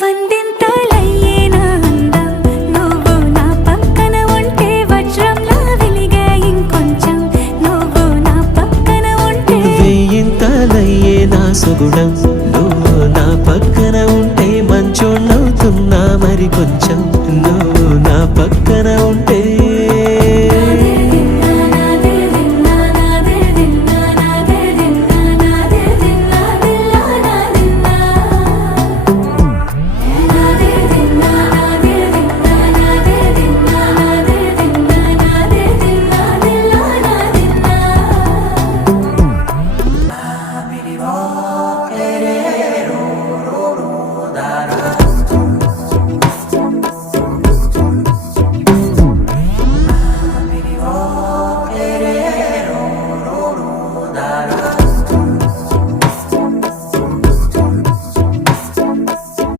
వందింతలయ్యేనా అందం నువ్వు నా పక్కన ఉంటే వజ్రంలా వెలిగే ఇంకొంచెం నువ్వు నా పక్కన ఉంటే వెయ్యింతలయ్యేనా సుగుణం నువ్వు నా పక్కన ఉంటే మంచోళ్ళవుతున్నా మరి కొంచెం